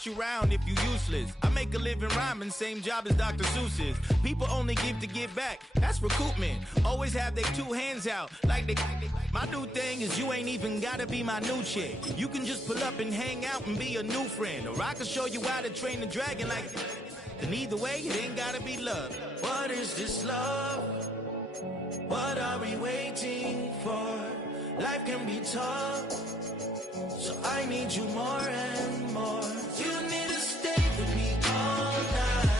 box you round if you useless. I make a living rhyming, same job as Dr. Seuss's. People only give to give back, that's recoupment. Always have their two hands out, like they. My new thing is you ain't even gotta be my new chick. You can just pull up and hang out and be a new friend. Or I can show you how to train the dragon like. And either way, it ain't gotta be love. What is this love? What are we waiting for? Life can be tough, so I need you more and more. You need to stay with me all night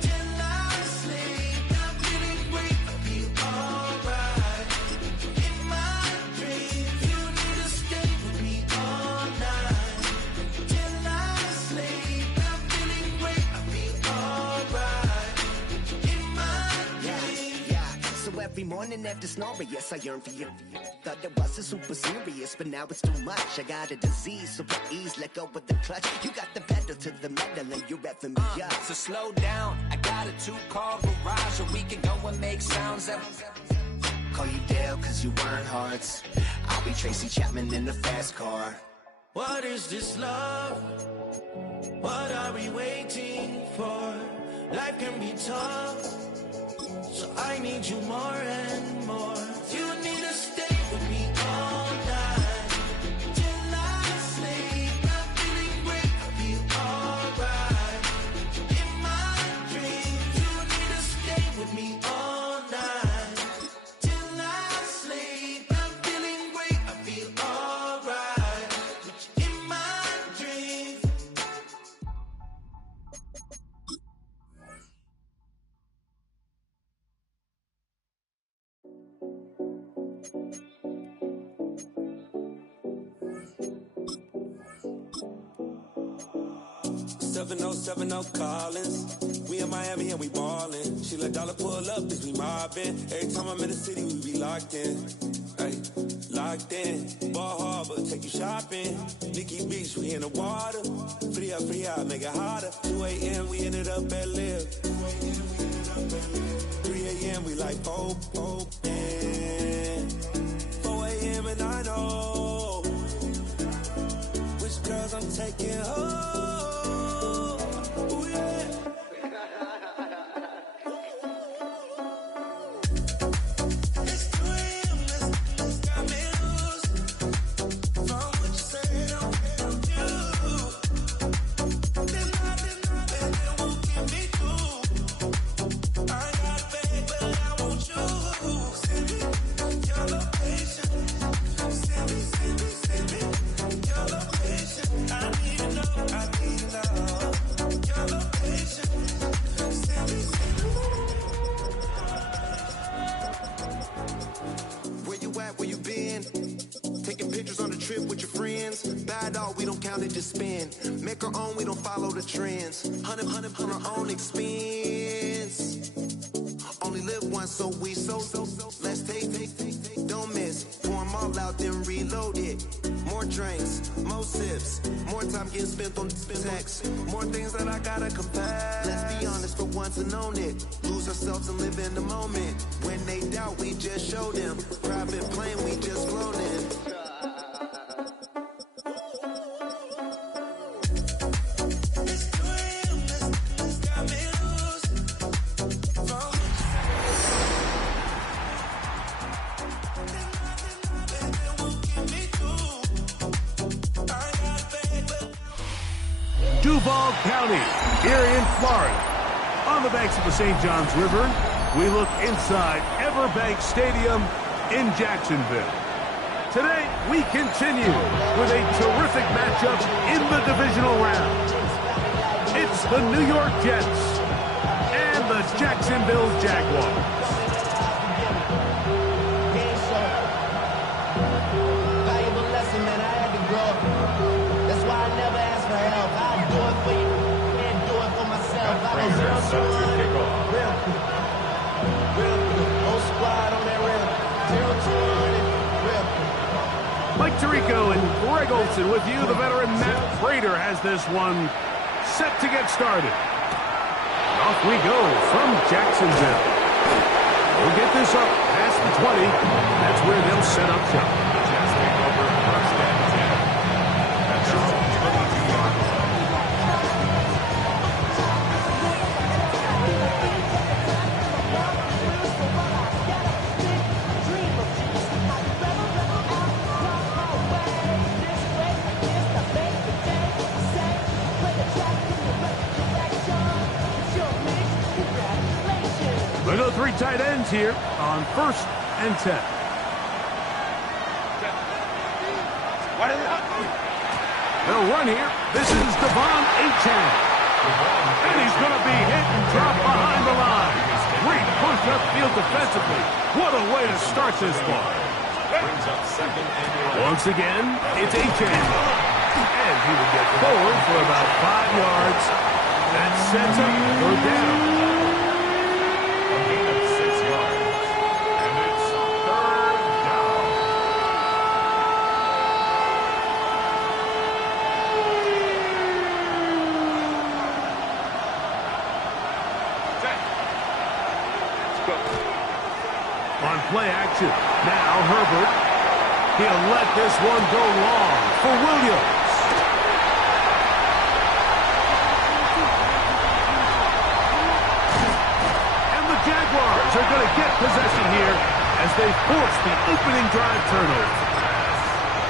till I sleep. I'm feeling great, I'll be alright. In my dreams, you need to stay with me all night till I sleep. I'm feeling great, I'll be alright. In my dreams. Yeah. So every morning after snoring, yes, I yearn for you. Thought it wasn't super serious, but now it's too much. I got a disease, so please let go with the clutch. You got the pedal to the metal and you're revving me up. So slow down, I got a 2-car garage, or we can go and make sounds that... Call you Dale, cause you weren't hearts. I'll be Tracy Chapman in the fast car. What is this love? What are we waiting for? Life can be tough, so I need you more and more. You need to stay with me all night till I sleep. I'm feeling great, I'll be alright. In my dreams, you need to stay with me all night till I sleep. I'm feeling great, I'll be alright. In my dreams. 7070 Collins. We in Miami and we ballin'. She let dollar pull up as we mobbin'. Every time I'm in the city, we be locked in. Ay, locked in. Ball Harbor, take you shopping. Nikki Beach, we in the water. Free up, make it hotter. 2 a.m. we ended up at Live. 3 a.m. we like Pope. And 4 a.m. and I know which girls I'm taking home. Just spend, make our own, we don't follow the trends. 100 on our own expense. Only live once, so let's take, don't miss. Pour them all out, then reload it. More drinks, more sips, more time getting spent on text. More things that I gotta confess. Let's be honest for once and own it. Lose ourselves and live in the moment. When they doubt, we just show them. Private plane, we just float in. Duval County, here in Florida. On the banks of the St. Johns River, we look inside Everbank Stadium in Jacksonville. Today, we continue with a terrific matchup in the divisional round. It's the New York Jets and the Jacksonville Jaguars. Valuable lesson, man. I had to grow. That's why I never asked for help. I'll do it for you and do it for myself. I was real quick. Whole squad on that rail. 0-2 real quick. Mike Tirico and Greg Olson with you. The veteran Matt Prater has this one set to get started. Off we go from Jacksonville. We'll get this up past the 20. That's where they'll set up shop. So 3 tight ends here on 1st and 10. They'll run here. This is Devon Achane. And he's going to be hit and dropped behind the line. Great push upfield defensively. What a way to start this ball. Once again, it's Achane. And he will get forward for about 5 yards. That sets up 3rd down. A gain of 6 yards. And it's 3rd down. On play action, now Herbert. He'll let this one go long for Williams. And the Jaguars are going to get possession here as they force the opening drive turnover.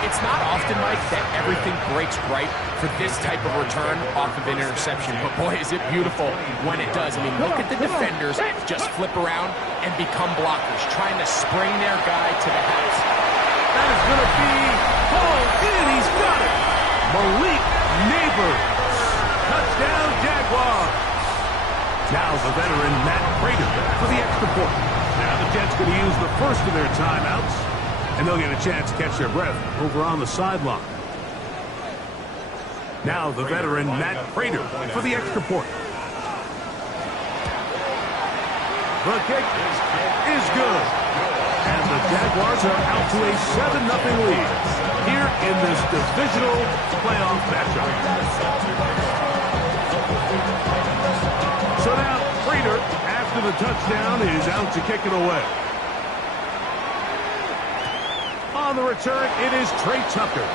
It's not often, Mike, that everything breaks right for this type of return off of an interception. But boy, is it beautiful when it does. I mean, look at the defenders just flip around and become blockers, trying to spring their guy to the house. That is going to be hauled in. He's got it. Malik Neighbors. Touchdown, Jaguars. Now the veteran Matt Prater for the extra point. Now the Jets going to use the first of their timeouts. And they'll get a chance to catch their breath over on the sideline. Now the veteran Matt Prater for the extra point. The kick is good. And the Jaguars are out to a 7-0 lead here in this divisional playoff matchup. So now Prater, after the touchdown, is out to kick it away. On the return, it is Trey Tucker.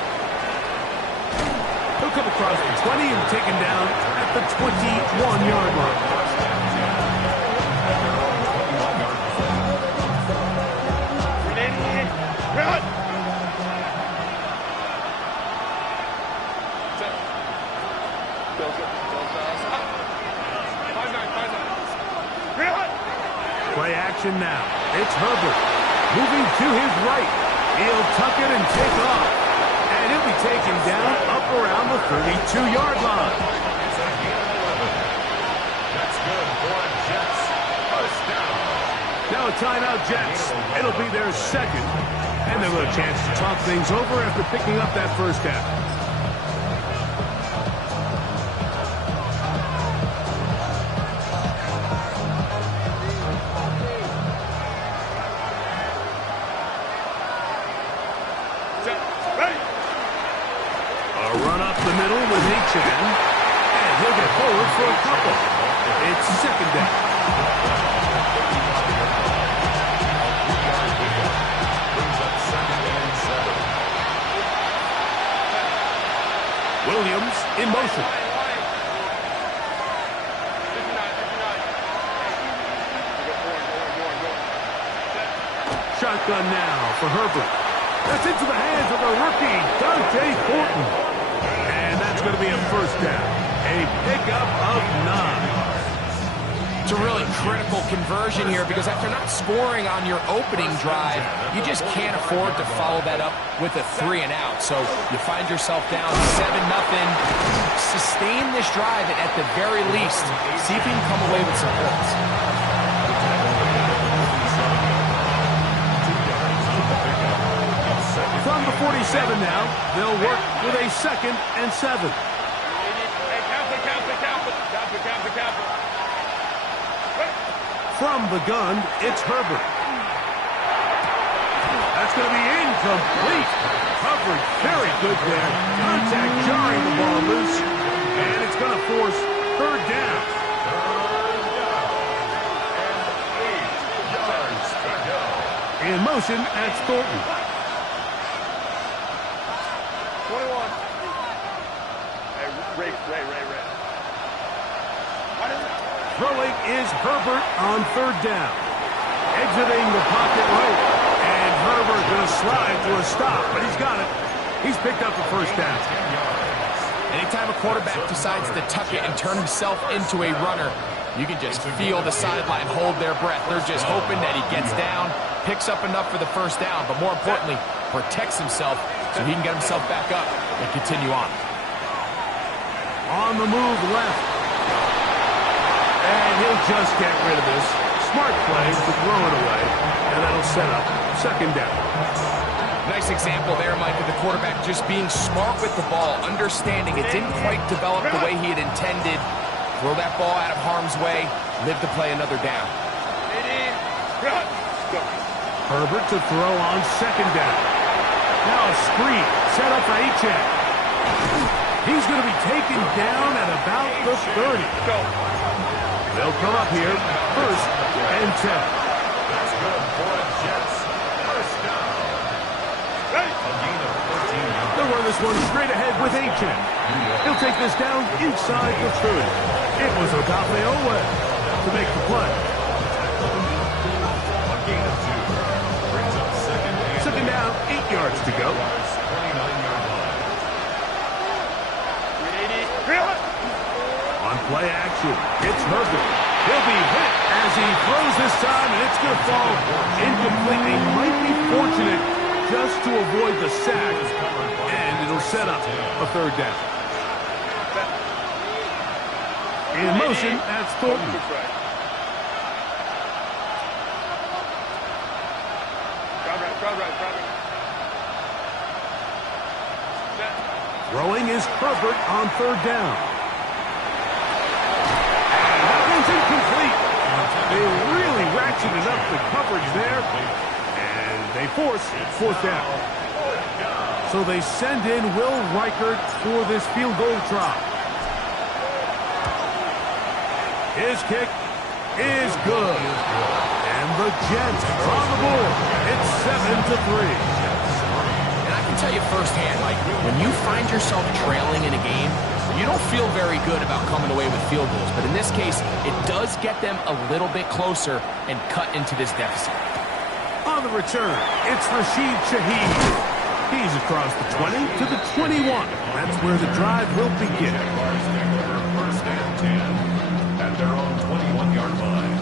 He'll come across the 20 and taken down at the 21-yard line. Play action now. It's Herbert moving to his right. He'll tuck it and take off. And he'll be taken down up around the 32-yard line. That's good for Jets. First down. Now a timeout, Jets. It'll be their second. And they'll have a chance to talk things over after picking up that first down. And he'll get forward for a couple. It's 2nd down. Brings up 2nd and 7. Williams in motion. Shotgun now for Herbert. That's into the hands of the rookie, Dante Thornton. And that's going to be a first down. A pickup of 9. It's a really critical conversion here because after not scoring on your opening drive, you just can't afford to follow that up with a 3 and out. So you find yourself down 7-0. Sustain this drive and at the very least, see if you can come away with some points. From the 47 now, they'll work with a 2nd and 7. From the gun, it's Herbert. That's going to be incomplete. Coverage very good there. Contact jarring the ball loose. And it's going to force 3rd down. And 8 yards to go. In motion, that's Thornton. 21. Hey, Ray. Throwing is Herbert on 3rd down. Exiting the pocket right. And Herbert going to slide to a stop, but he's got it. He's picked up the first down. Anytime a quarterback decides to tuck it and turn himself into a runner, you can just feel the sideline hold their breath. They're just hoping that he gets down, picks up enough for the first down, but more importantly, protects himself so he can get himself back up and continue on. On the move left. And he'll just get rid of this. Smart play to throw it away, and that'll set up second down. Nice example there, Mike, of the quarterback just being smart with the ball, understanding it didn't quite develop the way he had intended. Throw that ball out of harm's way, live to play another down. Herbert to throw on second down. Now a screen set up for H.A. He's going to be taken down at about the 30. They'll come up here, first and 10. That's good for a Jets first down. They'll run this one straight ahead with H.A. He'll take this down inside the 30. It was Odafe Owe to make the play. A gain of 2. Brings up Second down, 8 yards to go. 29-yard line. On play action, it's Herbert. He'll be hit as he throws this time, and it's going to fall incomplete. He might be fortunate just to avoid the sack, and it'll set up a third down. In motion, that's Thornton. Throwing is Herbert on third down. And that one's incomplete. They really ratcheted up the coverage there, and they force fourth down. So they send in Will Reichert for this field goal try. His kick is good. And the Jets are on the board. It's 7-3. And I can tell you firsthand, like, when you find yourself trailing in a game, you don't feel very good about coming away with field goals. But in this case, it does get them a little bit closer and cut into this deficit. On the return, it's Rashid Shaheed. He's across the 20 to the 21. That's where the drive will begin. First and 10 at their own 21-yard line.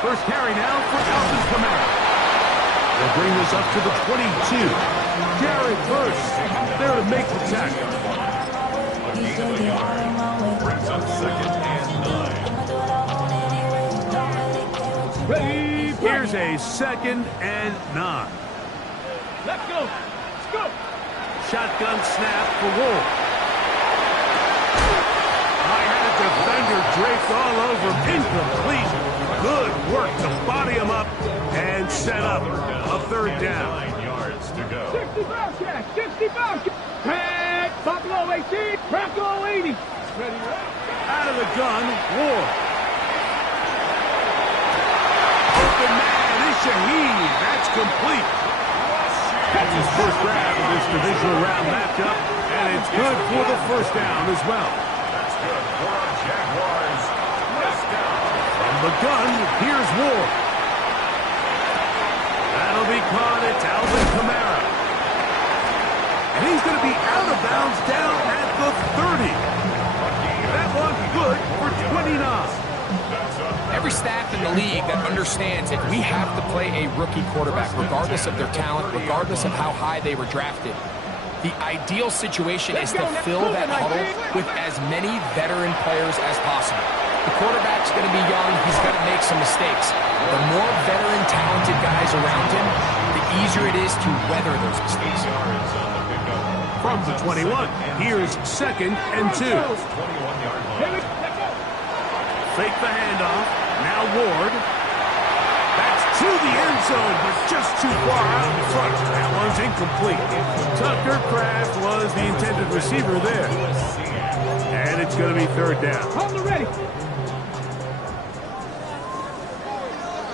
First carry now for Alvin Kamara. They'll bring this up to the 22. Jared Verse there to make the tackle. A gain of a yard. Brings up second and 9. Here's a second and 9. Let's go. Let's go. Shotgun snap for Wolf. I had a defender draped all over him. Incomplete. Good work to body him up and set up a third down. 9 yards to go. 65, Jack. 65. Tag. Buffalo 18. Bronco 80. Ready, Out of the gun, Ward. Open man is Shaheed. That's complete. That's his first grab of this divisional round matchup, and it's good for the first down as well. That's good for our Jaguars. First down. From the gun, here's Ward. That'll be caught. It's Alvin Kamara. And he's going to be out of bounds down at the 30. That one good for 29. Every staff in the league that understands if we have to play a rookie quarterback, regardless of their talent, regardless of how high they were drafted, the ideal situation is to fill that huddle with as many veteran players as possible. The quarterback's going to be young. He's going to make some mistakes. The more veteran, talented guys around him, the easier it is to weather those mistakes. From the 21, here's second and 2. 21-yard line. Fake the handoff. Now Ward. That's to the end zone, but just too far out in front. That one's incomplete. Tucker Kraft was the intended receiver there. And it's going to be third down. Hold it ready.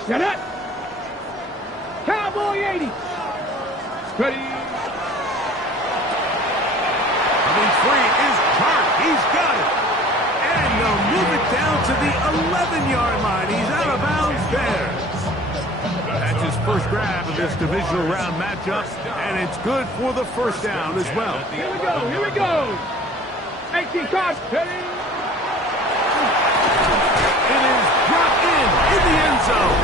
Get it. Cowboy 80. Ready. Coming free is Hart. He's got it. And they'll move it down to the 11-yard line. He's out of bounds there. first grab of this divisional round matchup, and it's good for the first down as well. Here we go, here we go. 18 cards, ready. It is brought in the end zone.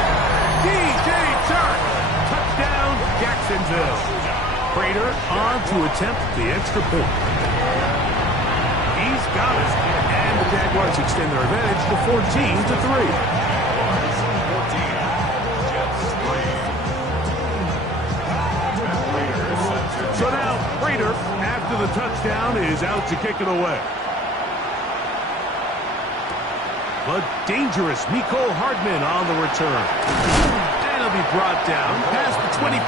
DJ Turk, touchdown Jacksonville. Prater on to attempt the extra point. He's got it, and the Jaguars extend their advantage to 14-3. So now, Prater, after the touchdown, is out to kick it away. But dangerous Miko Hardman on the return. And he'll be brought down past the 25.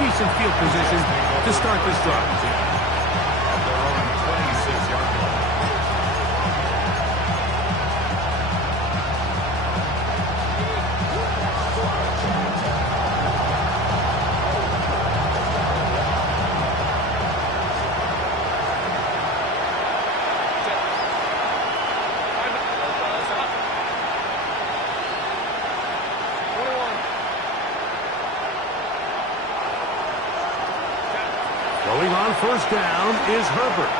Decent field position to start this drive. Going on first down is Herbert.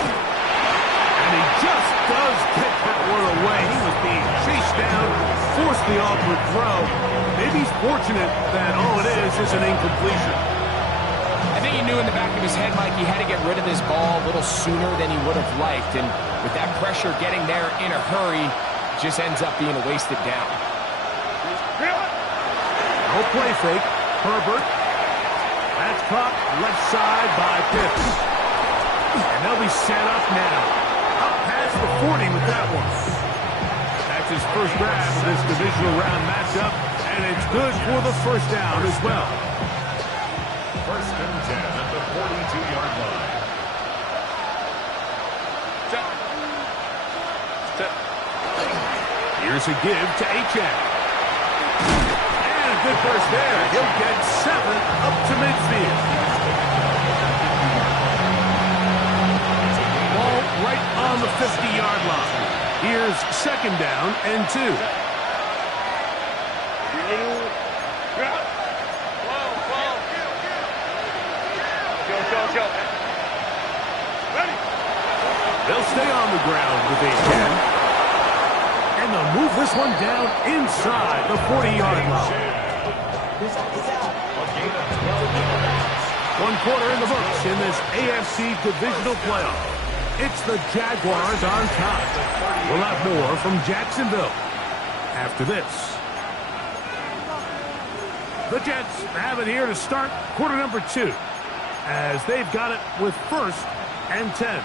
And he just does get that one away. He was being chased down, forced the awkward throw. Maybe he's fortunate that all it is an incompletion. I think he knew in the back of his head, Mike, he had to get rid of this ball a little sooner than he would have liked. And with that pressure getting there in a hurry, just ends up being a wasted down. No play fake. Herbert. That's caught left side by Pitts. And they'll be set up now. Up past the 40 with that one. That's his first grab of this divisional round matchup, and it's good for the first down as well. First and 10 at the 42-yard line. Here's a give to H.A. Good burst there. He'll get 7 up to midfield. Ball right on the 50-yard line. Here's second down and 2. They'll stay on the ground with a 10. And they'll move this one down inside the 40-yard line. 1 quarter in the books in this AFC Divisional playoff. It's the Jaguars on top. We'll have more from Jacksonville after this. The Jets have it here to start quarter number 2, as they've got it with first and 10.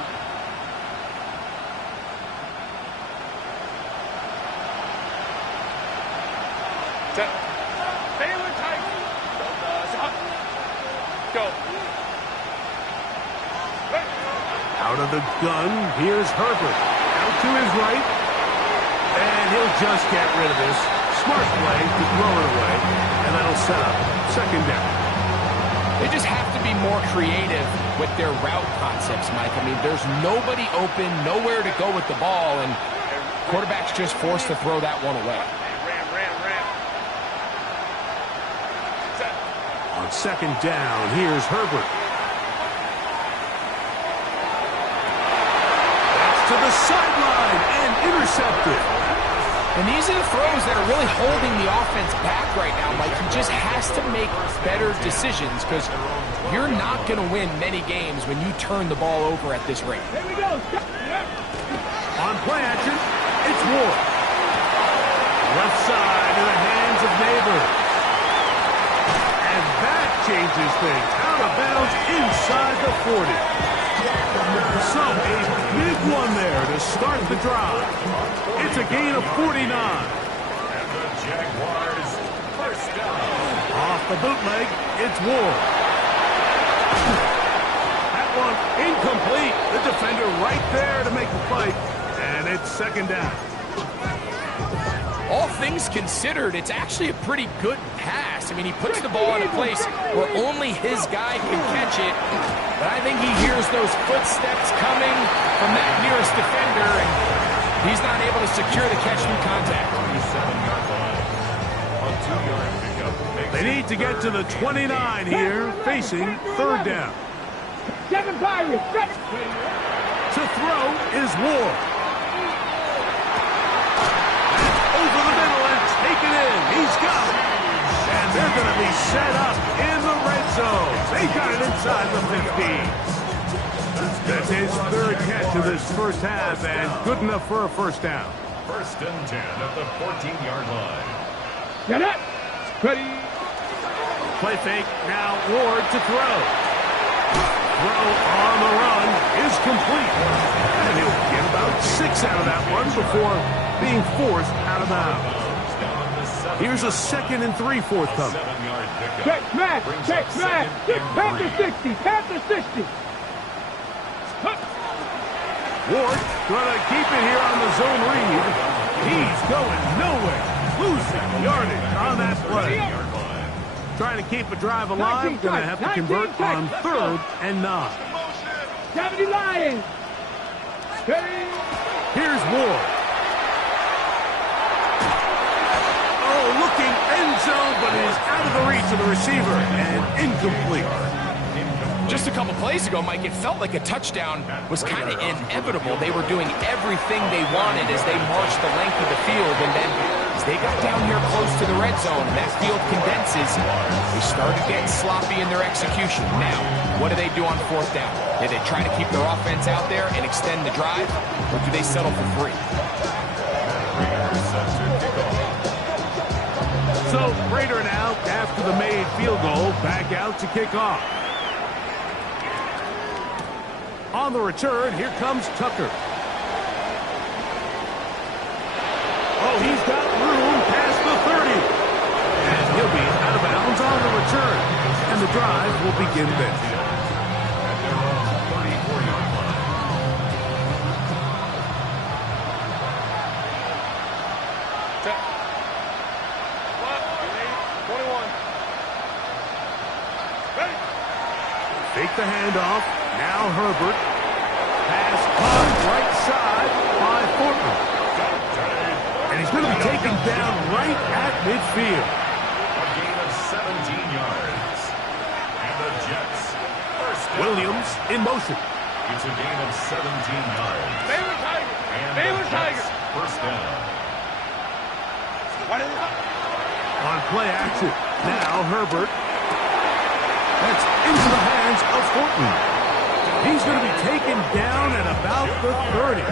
Out of the gun, here's Herbert. Out to his right. And he'll just get rid of this. Smart play to throw it away. And that'll set up second down. They just have to be more creative with their route concepts, Mike. I mean, there's nobody open, nowhere to go with the ball, and quarterback's just forced to throw that one away. On second down, here's Herbert. To the sideline and intercepted. And these are the throws that are really holding the offense back right now, Mike. He just has to make better decisions because you're not going to win many games when you turn the ball over at this rate. Here we go. On play action, it's Ward. Left side in the hands of Neighbor. And that changes things. Out of bounds inside the 40. So, a big one there to start the drive. It's a gain of 49. And the Jaguars first down. Off the bootleg, it's Ward. That one incomplete. The defender right there to make the play. And it's second down. All things considered, it's actually a pretty good pass. I mean, he puts the ball in a place where only his guy can catch it. But I think he hears those footsteps coming from that nearest defender, and he's not able to secure the catch through contact. 27-yard line. A 2-yard pickup. They need to get to the 29 here, facing third down. 7 Pirates. To throw is Ward. Over the middle and taken in. He's got it. And they're going to be set up in the red zone. They got it inside the 15. That's his third catch of this first half and good enough for a first down. First and 10 at the 14-yard line. Get it. Ready. Play fake. Now Ward to throw. Throw on the run is complete. And he'll get about 6 out of that one before being forced out of bounds. Here's a 2nd and 3 forthcoming. Check smash. Check smash. Panther 60. Panther 60. Ward gonna keep it here on the zone read. He's going nowhere. Losing yardage on that play. Trying to keep a drive alive. Gonna have to convert on 3rd and 9. 70 Lions. Here's Ward. Oh, looking end zone, but it is out of the reach of the receiver and incomplete. Just a couple plays ago, Mike, it felt like a touchdown was kind of inevitable. They were doing everything they wanted as they marched the length of the field, and then as they got down here close to the red zone, that field condenses. They started getting sloppy in their execution. Now, what do they do on 4th down? Do they try to keep their offense out there and extend the drive, or do they settle for 3? So, Raider now, after the made field goal, back out to kick off. On the return, here comes Tucker. Oh, he's got room past the 30. And he'll be out of bounds on the return. And the drive will begin then. Fake the handoff. Now Herbert. Pass caught right side by Fortman. And he's going to be taken down right at midfield. A gain of 17 yards. And the Jets first down. Williams in motion. It's a gain of 17 yards. Baylor Tiger. And Baylor the Tiger. Jets first down. On play action. Now Herbert. That's into the hands of Fortman. He's going to be taken down at about the 30.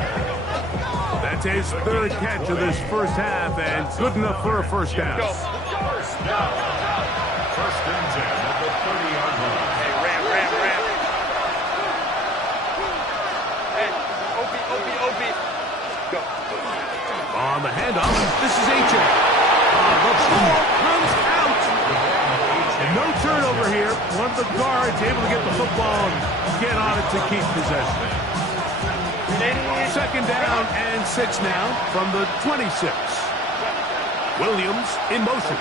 That's his 3rd catch of this first half and good enough for a first down. First down. First and 10 at the 30-yard line. Hey, Ram. Hey, OP. Go. On the handoff, this is HA. The ball comes out. And no turnover here. One of the guards able to get the football and get on it to keep possession. 2nd down and 6 now from the 26. Williams in motion.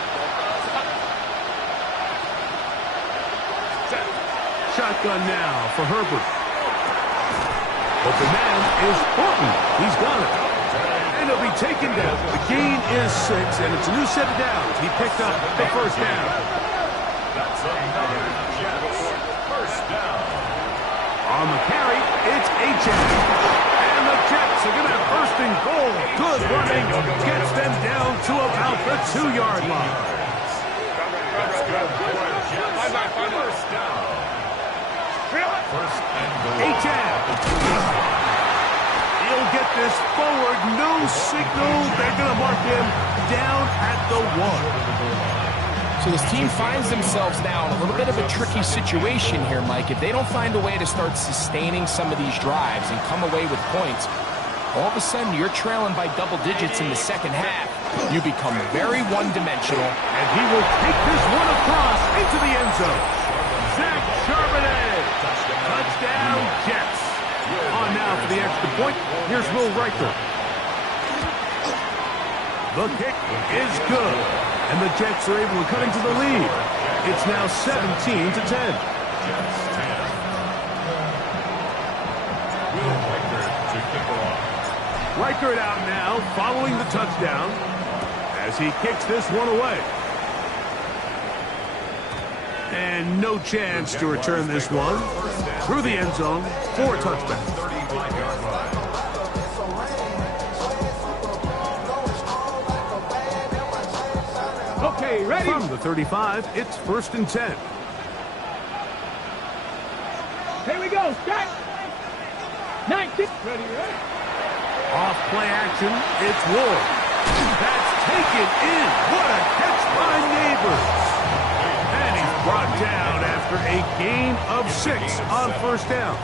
Shotgun now for Herbert. Open man is Horton. He's got it. And he'll be taken down. The gain is 6, and it's a new set of downs. He picked up the first down. That's another Jets first down. On the carry, it's H.A. And the Jets are going to have first and goal. Good running. Gets them down to about the 2-yard line. First down. First and goal. H.A. He'll get this forward. No signal. They're going to mark him down at the 1. So this team finds themselves now in a little bit of a tricky situation here, Mike. If they don't find a way to start sustaining some of these drives and come away with points, all of a sudden you're trailing by double digits in the second half. You become very one-dimensional. And he will take this one across into the end zone. Zach Charbonnet. Touchdown, Jets. On now for the extra point. Here's Will Riker. The kick is good. And the Jets are able to cut into the lead. It's now 17-10. Reichert out now, following the touchdown, as he kicks this one away. And no chance to return this one through the end zone for a touchback. Okay, ready? From the 35, it's 1st and 10. Here we go. Start. 19. Ready, ready. Off play action, it's Ward. That's taken in. What a catch by Neighbors. And he's brought down after a gain of 6 on 1st down.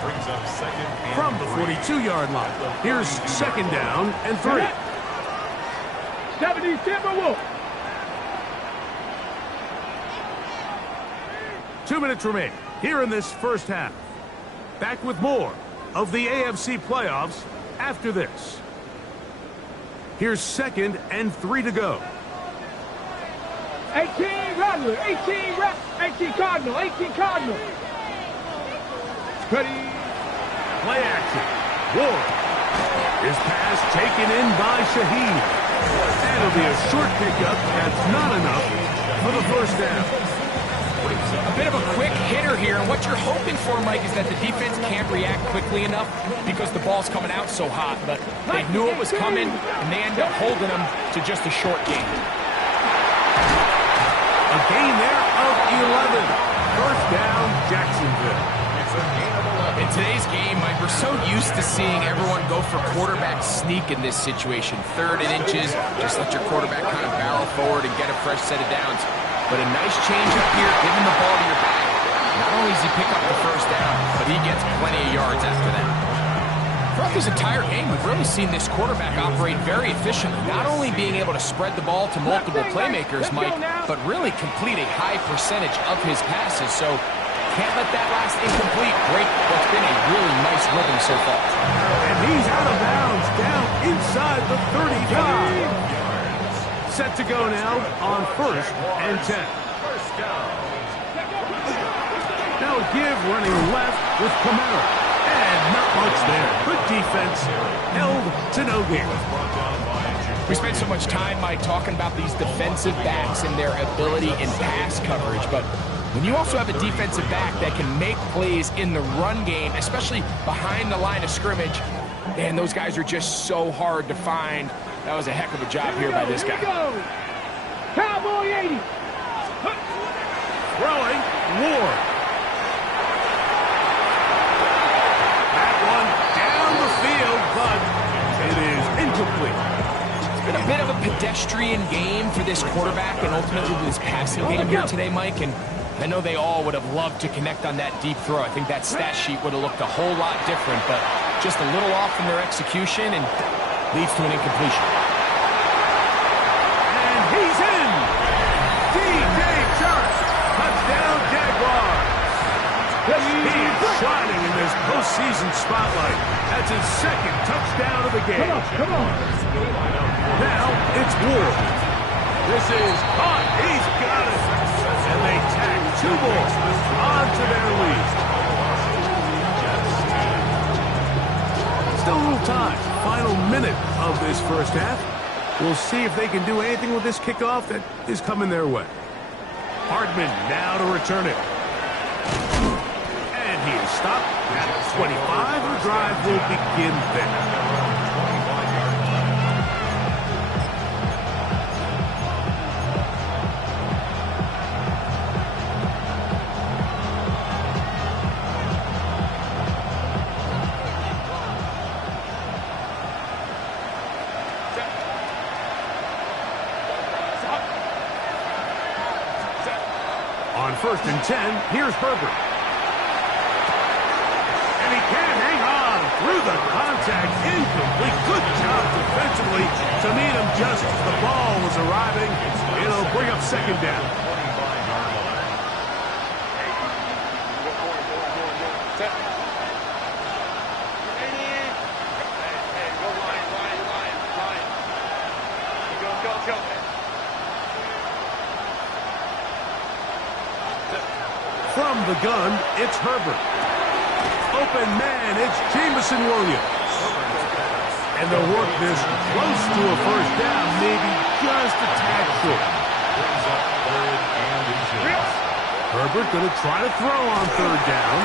From the 42-yard line, here's 2nd down and 3. 70 Timberwolves. 2 minutes remain here in this first half. Back with more of the AFC playoffs after this. Here's 2nd and 3 to go. 18 Rattler, 18 Cardinal, 18 Cardinal. Ready. Play action. Ward. His pass taken in by Shaheed. And it'll be a short pickup. That's not enough for the 1st down. A bit of a quick hitter here, and what you're hoping for, Mike, is that the defense can't react quickly enough because the ball's coming out so hot, but they knew it was coming, and they end up holding them to just a short gain. A gain there of 11. 1st down, Jacksonville. In today's game, Mike, we're so used to seeing everyone go for quarterback sneak in this situation. 3rd and inches, just let your quarterback kind of barrel forward and get a fresh set of downs. But a nice change up here, giving the ball to your back. Not only does he pick up the 1st down, but he gets plenty of yards after that. Throughout this entire game, we've really seen this quarterback operate very efficiently, not only being able to spread the ball to multiple playmakers, Mike, but really complete a high percentage of his passes. So can't let that last incomplete break what's been a really nice rhythm so far. And he's out of bounds, down inside the 35. Set to go now on 1st and 10. Now a give running left with Camara. And not much there. Good defense. Held to no gain. We spent so much time, Mike, talking about these defensive backs and their ability in pass coverage, but when you also have a defensive back that can make plays in the run game, especially behind the line of scrimmage, man, those guys are just so hard to find. That was a heck of a job here by this guy. Cowboy 80. Throwing, Ward. That one down the field, but it is incomplete. It's been a bit of a pedestrian game for this quarterback and ultimately this passing game here today, Mike. And I know they all would have loved to connect on that deep throw. I think that stat sheet would have looked a whole lot different, but just a little off in their execution and leads to an incompletion. And he's in! DJ Chark, touchdown Jaguars! He's shining in this postseason spotlight. That's his 2nd touchdown of the game. Come on. Now it's Ward. This is caught. He's got it. And they tack 2 more onto their lead. Still a little time. Final minute of this first half. We'll see if they can do anything with this kickoff that is coming their way. Hardman now to return it. And he is stopped at 25. The drive will begin there. On 1st and 10, here's Herbert. And he can't hang on through the contact. Incomplete. Good job defensively to meet him just as the ball was arriving. It'll bring up 2nd down. From the gun, it's Herbert. Open man, it's Jameson Williams. And they'll work this close to a 1st down, maybe just a tad short. Herbert going to try to throw on third down.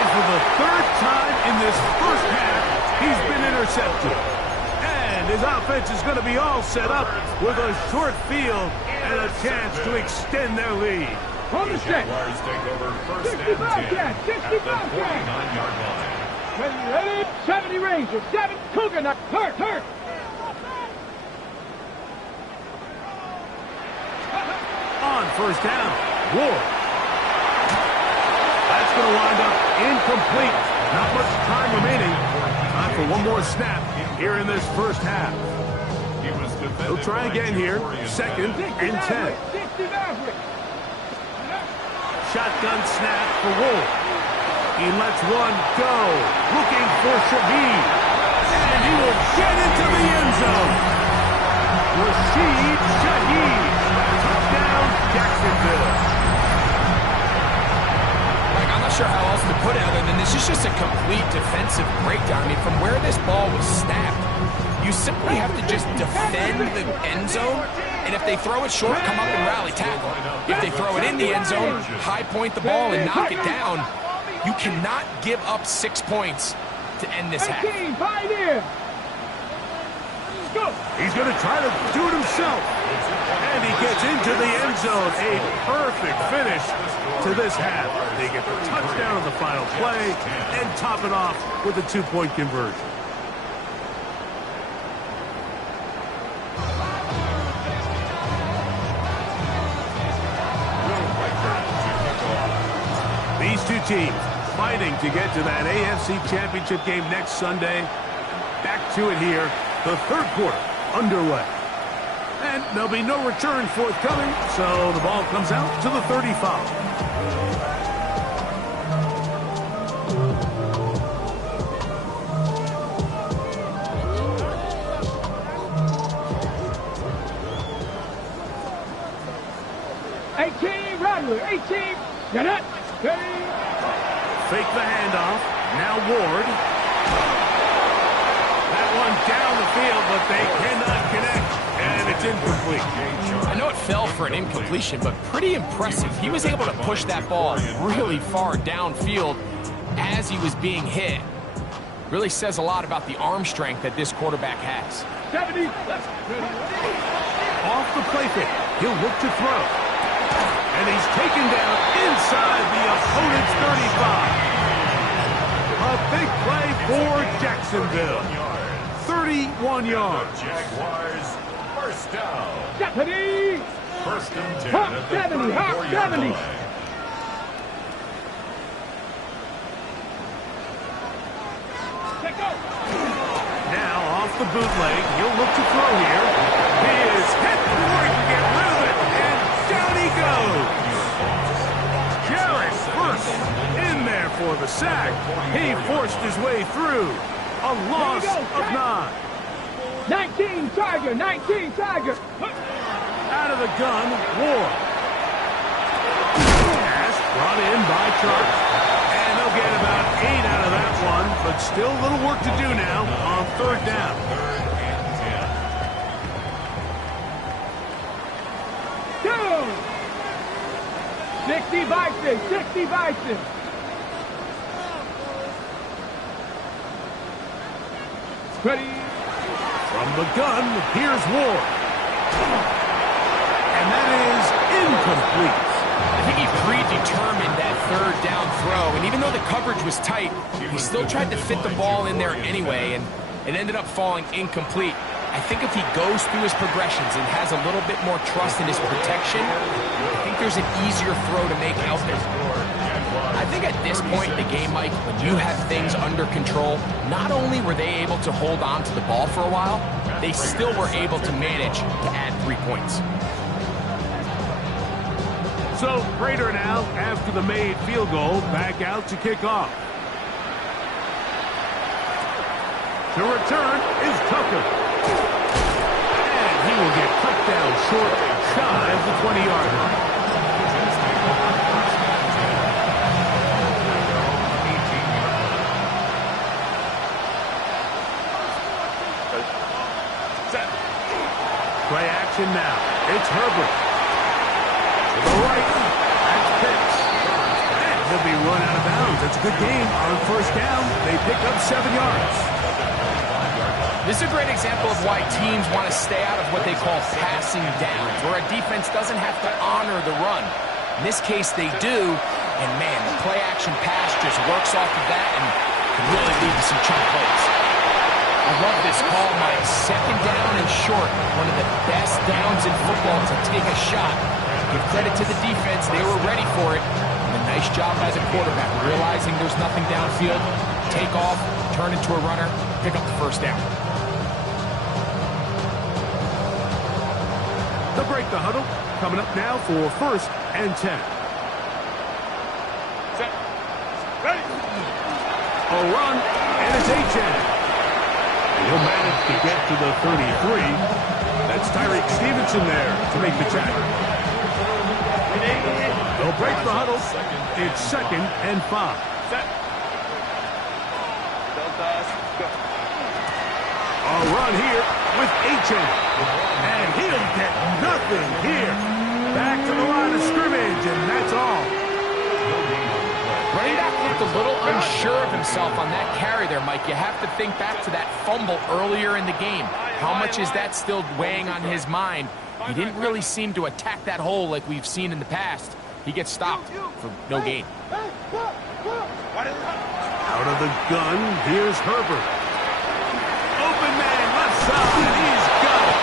And for the third time in this first half, he's been intercepted. And his offense is going to be all set up with a short field and a chance to extend their lead. On the Jaguars take over first and 10 at the 49-yard line. Ready? 70 Rangers, 7 Cougar, not hurt. On first down, Ward. That's going to wind up incomplete. Not much time remaining. Time for one more snap here in this first half. He'll try again here. Second and 10. Shotgun snap for Ward. He lets one go. Looking for Shaheed. And he will get into the end zone. Rashid Shaheed. Touchdown, Jacksonville. Like, I'm not sure how else to put it other than this is just a complete defensive breakdown. I mean, from where this ball was snapped, you simply have to just defend the end zone, and if they throw it short, come up and rally tackle. If they throw it in the end zone, high point the ball and knock it down. You cannot give up 6 points to end this half. He's going to try to do it himself. And he gets into the end zone. A perfect finish to this half. They get the touchdown on the final play and top it off with a 2-point conversion. These two teams fighting to get to that AFC Championship game next Sunday. Back to it here. The third quarter underway. And there'll be no return forthcoming, so the ball comes out to the 35. Get it. Fake the handoff. Now Ward. That one down the field, but they cannot connect. And it's incomplete. I know it fell for an incompletion, but pretty impressive. He was able to push that ball really far downfield as he was being hit. Really says a lot about the arm strength that this quarterback has. 70. Off the play fake. He'll look to throw. And he's taken down inside the opponent's 35. A big play for Jacksonville. 31 yards. Jaguars, first down. Deputy. First and 10 Hot at the 70, hot 34-yard 70. line. Now off the bootleg, he'll look to throw here. He is hit before he can get rid of it, and down he goes. Jarrett first in there for the sack. He forced his way through. A loss of 9. 19 Tiger, 19 Tiger. Out of the gun, Ward. Pass brought in by Chark. And they'll get about 8 out of that one, but still a little work to do now on third down. Third and 10. 60 Bison, 60 Bison. Ready. From the gun, here's Ward. And that is incomplete. I think he predetermined that third down throw, and even though the coverage was tight, he still tried to fit the ball in there anyway, and it ended up falling incomplete. I think if he goes through his progressions and has a little bit more trust in his protection, I think there's an easier throw to make out there. I think at this point in the game, Mike, when you have things under control, not only were they able to hold on to the ball for a while, they still were able to manage to add 3 points. So Prater now, after the made field goal, back out to kick off. To return is Tucker. And he will get cut down short, shy of the 20-yard line. Play action now. It's Herbert. To the right. And run out of bounds. That's a good game. On first down, they pick up 7 yards. This is a great example of why teams want to stay out of what they call passing downs, where a defense doesn't have to honor the run. In this case, they do, and man, the play-action pass just works off of that and can really lead to some chunk plays. I love this call, Mike. Second down and short, one of the best downs in football to take a shot. Give credit to the defense. They were ready for it. And a nice job by the quarterback, realizing there's nothing downfield. Take off, turn into a runner, pick up the first down. They'll break the huddle. Coming up now for 1st and 10. Set. Ready. A run, and it's H.N. He'll manage to get to the 33. That's Tyreek Stevenson there to make the tackle. They'll break the huddle. It's 2nd and 5. Set. A run here with H.N. And he'll get nothing here. Back to the line of scrimmage, and that's all. Running back looked a little unsure of himself on that carry there, Mike. You have to think back to that fumble earlier in the game. How much is that still weighing on his mind? He didn't really seem to attack that hole like we've seen in the past. He gets stopped for no gain. Out of the gun, here's Herbert. Open man, left side, he's got it.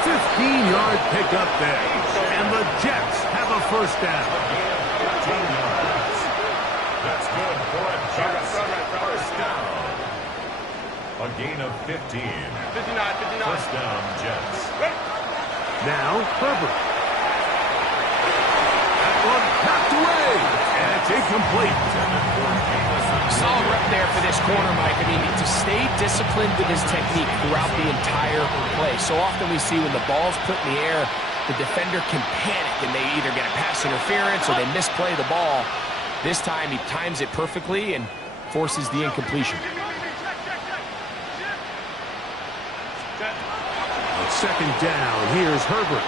15-yard pickup there. And the Jets have a first down. 15 yards. That's good for a Jets first down. A gain of 15. 59. First down, Jets. Now, Herbert. That one knocked away. And it's incomplete. Solid rep there for this corner, Mike. I mean, to stay disciplined with his technique throughout the entire play. So often we see when the ball's put in the air, the defender can panic and they either get a pass interference or they misplay the ball. This time he times it perfectly and forces the incompletion. Second down, here's Herbert.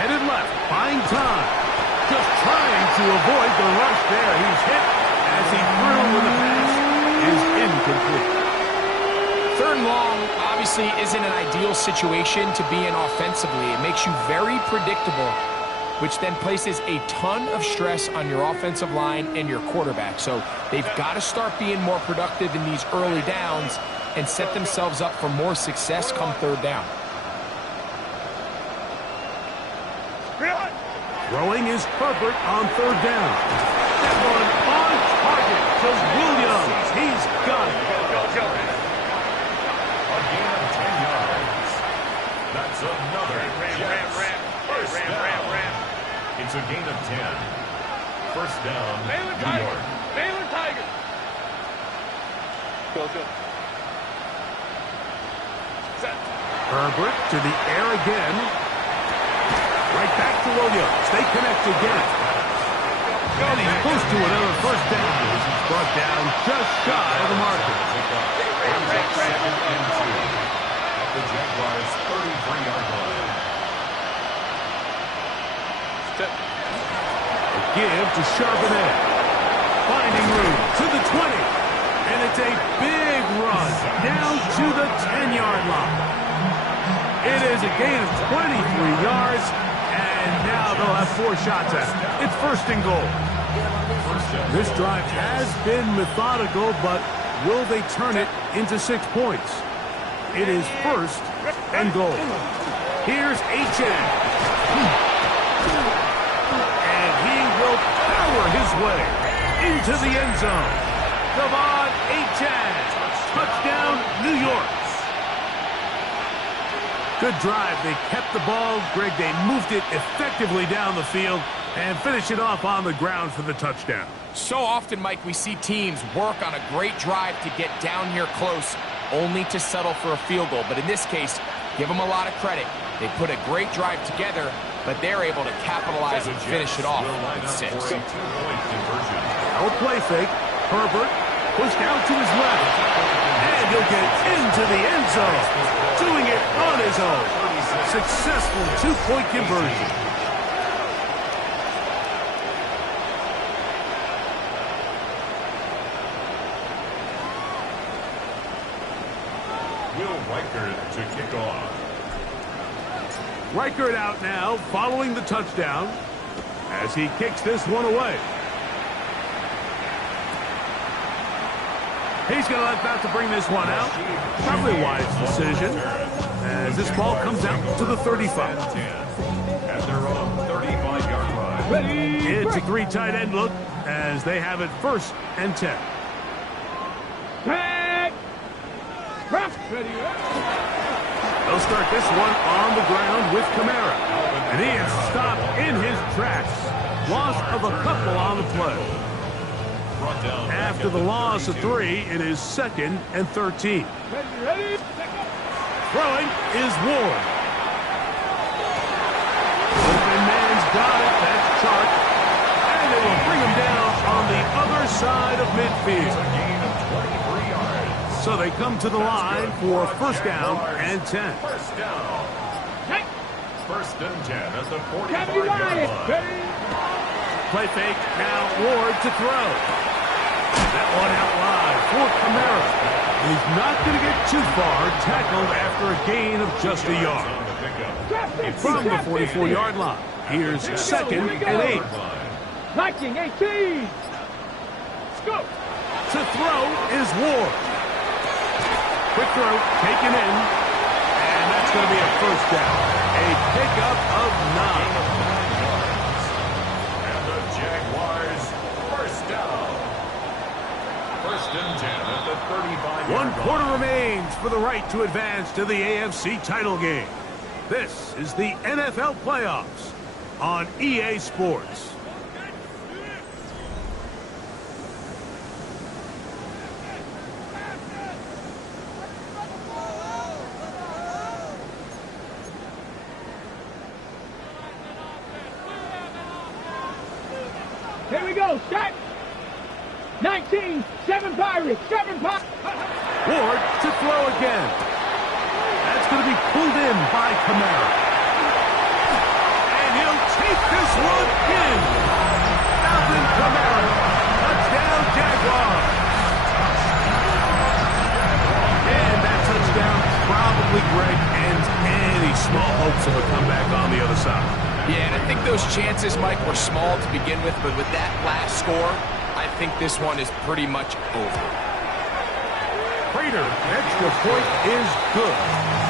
Headed left, buying time. Just trying to avoid the rush there. He's hit as he threw when the pass is incomplete. 3rd and long obviously isn't an ideal situation to be in offensively. It makes you very predictable, which then places a ton of stress on your offensive line and your quarterback. So they've got to start being more productive in these early downs and set themselves up for more success come 3rd down. Throwing is Herbert on 3rd down. That one on target to Williams. He's got it. A gain of 10 yards. That's another Jets first down. It's a gain of 10. First down, New York. Baylor Tigers. Go. Set. Herbert to the air again. Right back to Williams. They connect again. And he's close to another first down as he's brought down just shy of the marker. Second and 2 at the Jaguars' 33-yard line. A give to Charbonnet. Finding room to the 20. And it's a big run down to the 10-yard line. It is a gain of 23 yards. And now they'll have 4 shots at it. It's 1st and goal. This drive has been methodical, but will they turn it into 6 points? It is 1st and goal. Here's H.N. And he will power his way into the end zone. Devon H.N. Touchdown, New York. Good drive. They kept the ball. Greg, they moved it effectively down the field and finish it off on the ground for the touchdown. So often, Mike, we see teams work on a great drive to get down here close, only to settle for a field goal. But in this case, give them a lot of credit. They put a great drive together, but they're able to capitalize and finish it off with 6. No play fake. Herbert pushed out to his left. And he'll get into the end zone. Doing it on his own. Successful 2-point conversion. Will Reichert to kick off. Reichert out now following the touchdown as he kicks this one away. He's going to let that to bring this one out. Probably a wise decision as this ball comes out to the 35. At their own 35-yard line. It's a three tight end look as they have it 1st and 10. They'll start this one on the ground with Kamara. And he is stopped in his tracks. Loss of a couple on the play. After the loss of 3, it is 2nd and 13. Throwing is Ward. Open man's got it. That's Chark. And they will bring him down on the other side of midfield. So they come to the line for 1st down and 10. 1st down. 1st and 10 at the 45-yard line. Play fake. Now Ward to throw. That one out wide for Kamara. He's not going to get too far. Tackled after a gain of just a yard. From the 44-yard line. Here's 2nd and 8. Viking 18. Go. To throw is Ward. Quick throw taken in. And that's going to be a 1st down. A pickup of 9. And the Jaguars 1st down. 1st and 10 at the 35-yard line. 1 quarter remains for the right to advance to the AFC title game. This is the NFL playoffs on EA Sports. Here we go, set. 19, 7 Pirates, 7 Pirates. Ward to throw again. That's going to be pulled in by Kamara. And he'll take this one in. Alvin Kamara. Touchdown, Jaguars. And that touchdown probably, Greg, ends any small hopes of a comeback on the other side. Yeah, and I think those chances, Mike, were small to begin with, but with that last score, I think this one is pretty much over. Prater, extra point is good.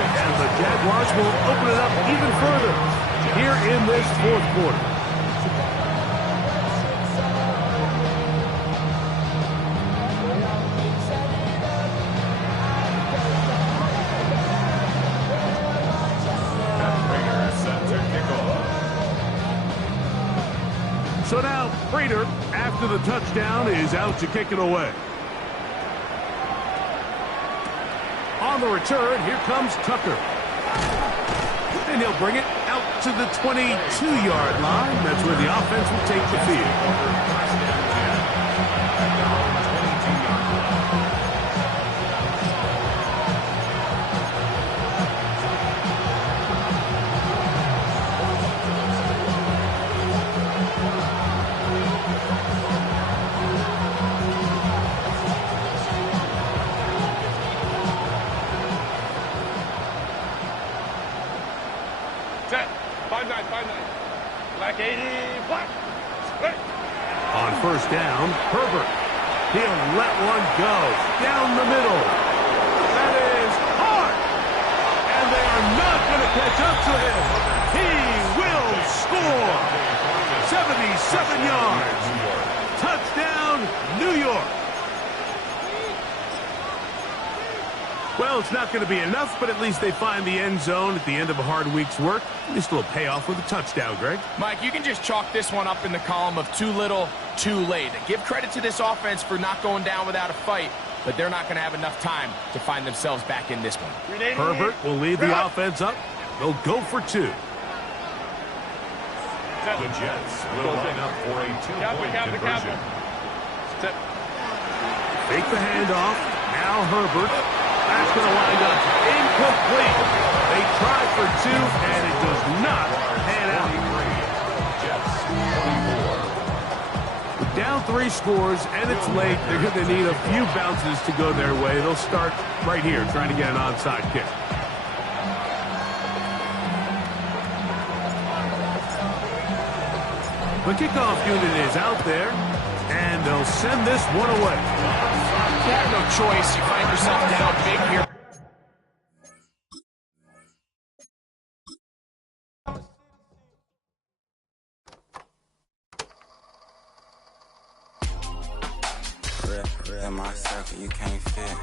And the Jaguars will open it up even further here in this 4th quarter. So now, Prater, after the touchdown, is out to kick it away. On the return, here comes Tucker. And he'll bring it out to the 22-yard line. That's where the offense will take the field. On 1st down, Herbert. He'll let one go down the middle. That is hard. And they are not going to catch up to him. He will score. 77 yards. Touchdown, New York. Well, it's not going to be enough, but at least they find the end zone at the end of a hard week's work. At least it'll pay off with a touchdown, Greg. Mike, you can just chalk this one up in the column of too little, too late. Give credit to this offense for not going down without a fight, but they're not going to have enough time to find themselves back in this one. Herbert will lead the offense up. They'll go for 2. The Jets will line up for a 2-point conversion. Fake the handoff. Now Herbert. That's going to wind up incomplete. They tried for 2, and it does not pan out. With down 3 scores and it's late, they're going to need a few bounces to go their way. They'll start right here trying to get an onside kick. The kickoff unit is out there, and they'll send this one away. You have no choice. You find yourself down big here. In my circle, you can't fit.